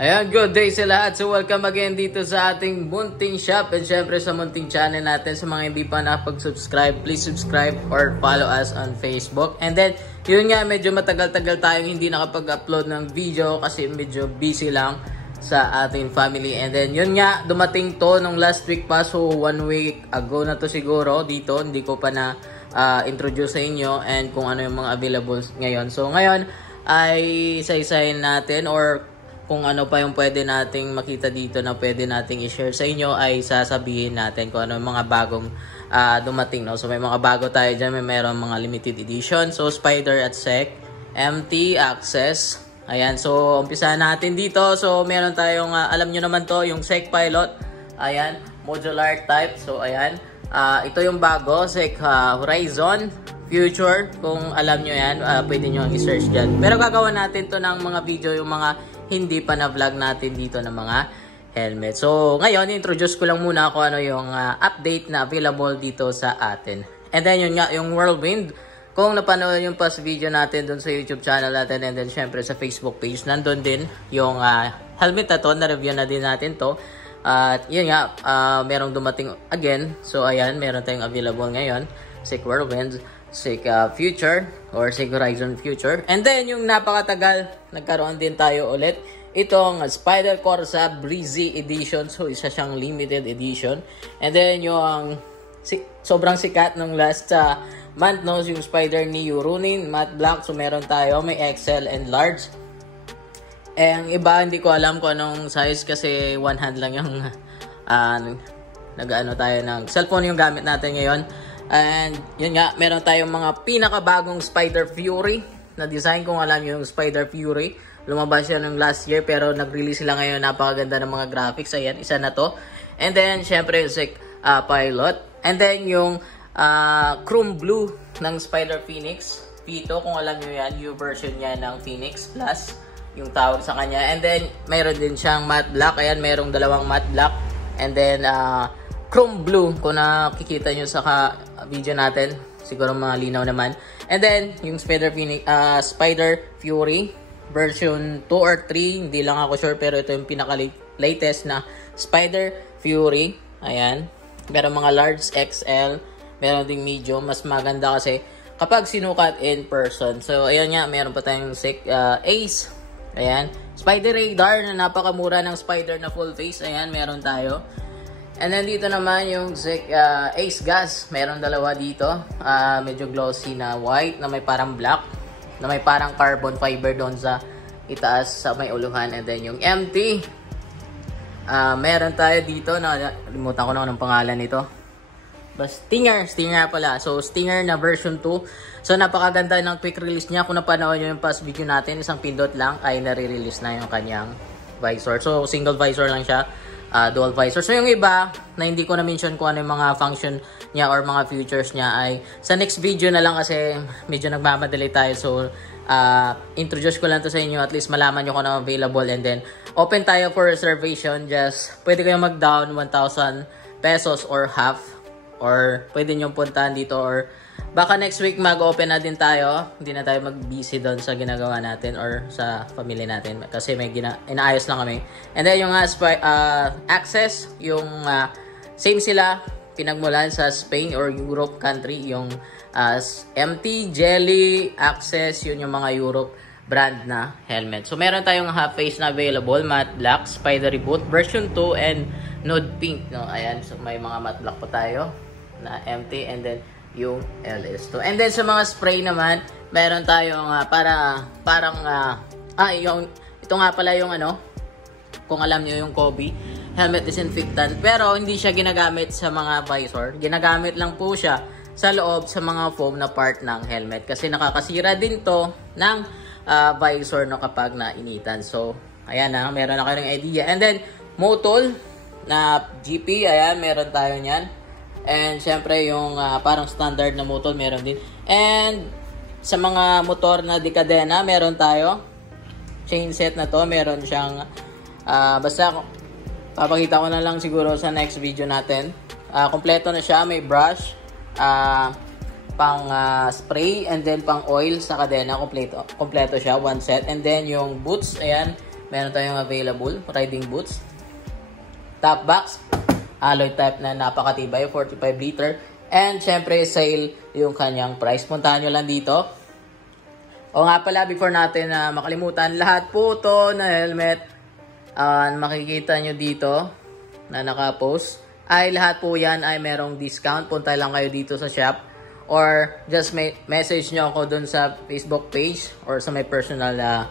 Ayan, good day sa lahat. So welcome again dito sa ating munting shop and syempre sa munting channel natin. Sa mga hindi pa nakapag-subscribe, please subscribe or follow us on Facebook. And then, yun nga, medyo matagal-tagal tayong hindi nakapag-upload ng video kasi medyo busy lang sa ating family. And then, yun nga, dumating to nung last week pa. So 1 week ago na to siguro dito. Hindi ko pa na introduce sa inyo and kung ano yung mga available ngayon. So ngayon ay isa-isahin natin or kung ano pa yung pwede nating makita dito na pwede nating i-share sa inyo ay sasabihin natin kung ano yung mga bagong dumating. No? So may mga bago tayo dyan, mayroong mga limited edition. So Spider at Sec, MT, Access. Ayan, so umpisahan natin dito. So meron tayong, alam nyo naman to, yung Sec Pilot. Ayan, modular type. So ayan, ito yung bago, Sec Horizon Future. Kung alam nyo yan, pwede nyo i-search dyan. Pero gagawa natin to ng mga video, yung mga hindi pa na-vlog natin dito ng mga helmet. So, ngayon, introduce ko lang muna kung ano yung update na available dito sa atin. And then, yun nga, yung Whirlwind. Kung napanood yung past video natin dun sa YouTube channel natin and then, syempre, sa Facebook page, nandun din yung helmet na to. Na-review na din natin to. At, yun nga, merong dumating again. So, ayan, meron tayong available ngayon. Sec Whirlwind, Sec Future or Sec Horizon Future. And then yung napakatagal, nagkaroon din tayo ulit itong Spider Corsa Breezy Edition. So isa siyang limited edition. And then yung sobrang sikat nung last month, no, yung Spider Neo Runin Matte Black. So meron tayo, may XL and large. Ang iba hindi ko alam kung anong size kasi one hand lang yung nag-ano tayo ng cellphone yung gamit natin ngayon. And yun nga, meron tayong mga pinakabagong Spider Fury na design. Kung alam nyo yung Spider Fury, lumabas siya ng last year pero nag-release sila ngayon. Napakaganda ng mga graphics. Ayan, isa na to. And then, syempre, yung Pilot. And then, yung Chrome Blue ng Spider Phoenix. Pito, kung alam nyo yan, yung version niya ng Phoenix Plus, yung tawag sa kanya. And then, mayroon din siyang matte black. Ayan, mayroong dalawang matte black. And then, Chrome Blue, kung nakikita nyo sa video natin, siguro malinaw naman. And then, yung Spider Fury, version 2 or 3, hindi lang ako sure, pero ito yung pinaka-latest na Spider Fury. Ayan. Meron mga large XL, meron ding medium. Mas maganda kasi kapag sinukat in person. So, ayan nga, meron pa tayong Ace. Ayan. Spider Radar na napakamura ng Spider na full face. Ayan, meron tayo. And then dito naman yung Ace Gas. Meron dalawa dito. Medyo glossy na white na may parang black. Na may parang carbon fiber doon sa itaas sa may uluhan. And then yung MT. Meron tayo dito. Limutan ko na anong pangalan nito. Stinger. Stinger pala. So Stinger na version 2. So napakaganda ng quick release niya. Kung napanood nyo yung past video natin, isang pindot lang ay nare-release na yung kanyang visor. So single visor lang siya. Dual visor. So yung iba na hindi ko na-mention kung ano yung mga function niya or mga features niya ay sa next video na lang kasi medyo nagmamadali tayo. So introduce ko lang to sa inyo, at least malaman nyo kung ano available. And then open tayo for reservation. Just pwede kayong mag-down 1,000 pesos or half, or pwede nyo puntahan dito, or baka next week mag-open na din tayo. Hindi na tayo mag-busy doon sa ginagawa natin or sa family natin kasi may inaayos lang kami. And then yung Access, yung same sila, pinagmulan sa Spain or Europe country. Yung MT, Jelly, Access, yun yung mga Europe brand na helmet. So meron tayong half face na available, matte black, Spider Reboot version 2 and nude pink. No? Ayan, so may mga matte black pa tayo na MT, and then yung LS2. And then sa mga spray naman, meron tayong ito nga pala yung kung alam nyo yung Kobe helmet disinfectant, pero hindi siya ginagamit sa mga visor. Ginagamit lang po siya sa loob sa mga foam na part ng helmet kasi nakakasira din to ng visor no kapag nainitan. So ayan na, meron na kayong idea. And then Motol na GP, ayan, meron tayo niyan. And syempre yung parang standard na motor meron din. And sa mga motor na dekadena, meron tayo chain set na to. Meron siyang basta papakita ko na lang siguro sa next video natin. Kompleto na siya, may brush, pang spray, and then pang oil sa kadena. Kompleto siya, one set. And then yung boots, ayan, meron tayong available riding boots. Top box, alloy type na napakatibay, 45 liter. And syempre, sale yung kanyang price. Puntahan nyo lang dito. O nga pala, before natin makalimutan, lahat po to na helmet, makikita nyo dito na nakapost, ay lahat po yan ay merong discount. Punta lang kayo dito sa shop. Or just message nyo ako dun sa Facebook page or sa my personal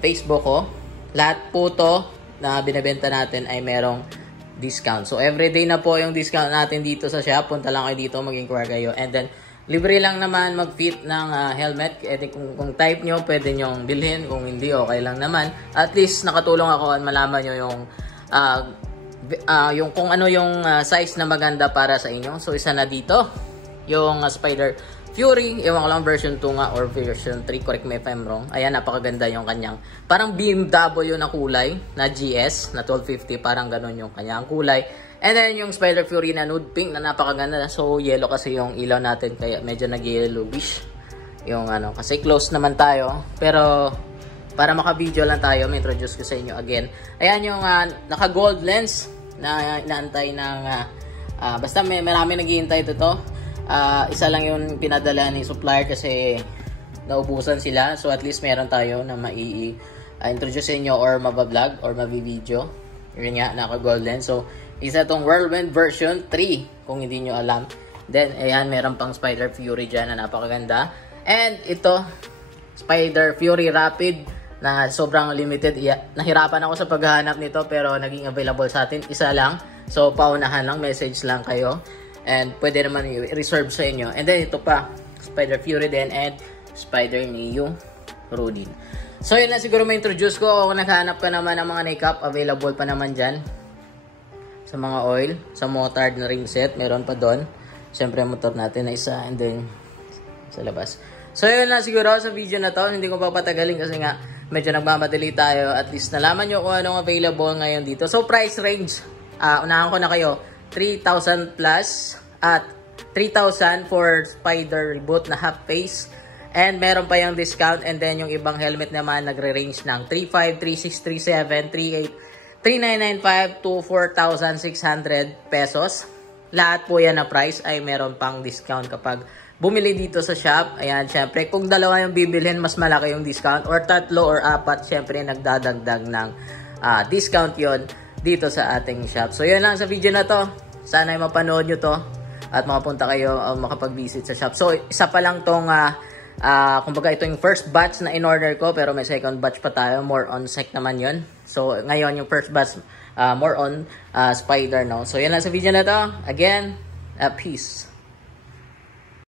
Facebook ko. Lahat po to na binibenta natin ay merong discount. So, everyday na po yung discount natin dito sa shop. Punta lang kayo dito, mag-inquire kayo. And then, libre lang naman mag-fit ng helmet. Kung type nyo, pwede nyong bilhin. Kung hindi, okay lang naman. At least, nakatulong ako at malaman nyo yung kung ano yung size na maganda para sa inyo. So, isa na dito. Yung Spider Fury, ewan ko lang version 2 nga or version 3, correct me if I'm wrong. Ayan, napakaganda yung kanyang parang BMW na kulay na GS na 1250, parang ganun yung kanyang kulay. And then yung Spider Fury na nude pink na napakaganda. So yellow kasi yung ilaw natin kaya medyo nag-yellowish yung kasi close naman tayo. Pero para maka-video lang tayo, may introduce ko sa inyo again. Ayan yung naka-gold lens na inaantay ng basta marami naghihintay ito. Isa lang yung pinadala ni supplier kasi naubusan sila. So at least meron tayo na mai-introduce sa inyo or mabablog or mabi-video. Yun nga, naka-gold lens. So isa tong Whirlwind version 3 kung hindi nyo alam. Then ayan, meron pang Spider Fury dyan na napakaganda. And ito, Spider Fury Rapid na sobrang limited. Nahirapan ako sa paghahanap nito pero naging available sa atin. Isa lang. So paunahan lang, message lang kayo. And pwede naman i-reserve sa inyo. And then ito pa, Spider Fury din and Spider Neo Rodin. So yun na siguro ma-introduce ko. Kung naghahanap ka naman ng mga makeup, available pa naman dyan. Sa mga oil, sa motard na ring set, meron pa doon. Siyempre motor natin na isa and then sa labas. So yun na siguro sa video na to. Hindi ko pa patagalin kasi nga medyo nagmamadali tayo. At least nalaman nyo kung anong available ngayon dito. So price range, unahan ko na kayo. 3,000 plus at 3,000 for Spider boot na half face. And meron pa yung discount. And then yung ibang helmet naman nagre-range ng 3,500, 3,600, 3,700, 3,800, 3,995 to 4,600 pesos. Lahat po yan na price ay meron pang discount kapag bumili dito sa shop. Ayan, syempre kung dalawa yung bibilhin, mas malaki yung discount. Or tatlo or apat, syempre nagdadagdag ng discount yon dito sa ating shop. So yun lang sa video na to. Sana ay mapanood nyo to at makapunta kayo makapag-visit sa shop. So isa pa lang tong kumbaga ito yung first batch na in-order ko pero may second batch pa tayo. More on sec naman yun. So ngayon yung first batch more on Spider, no? So yun lang sa video na to. Again, peace.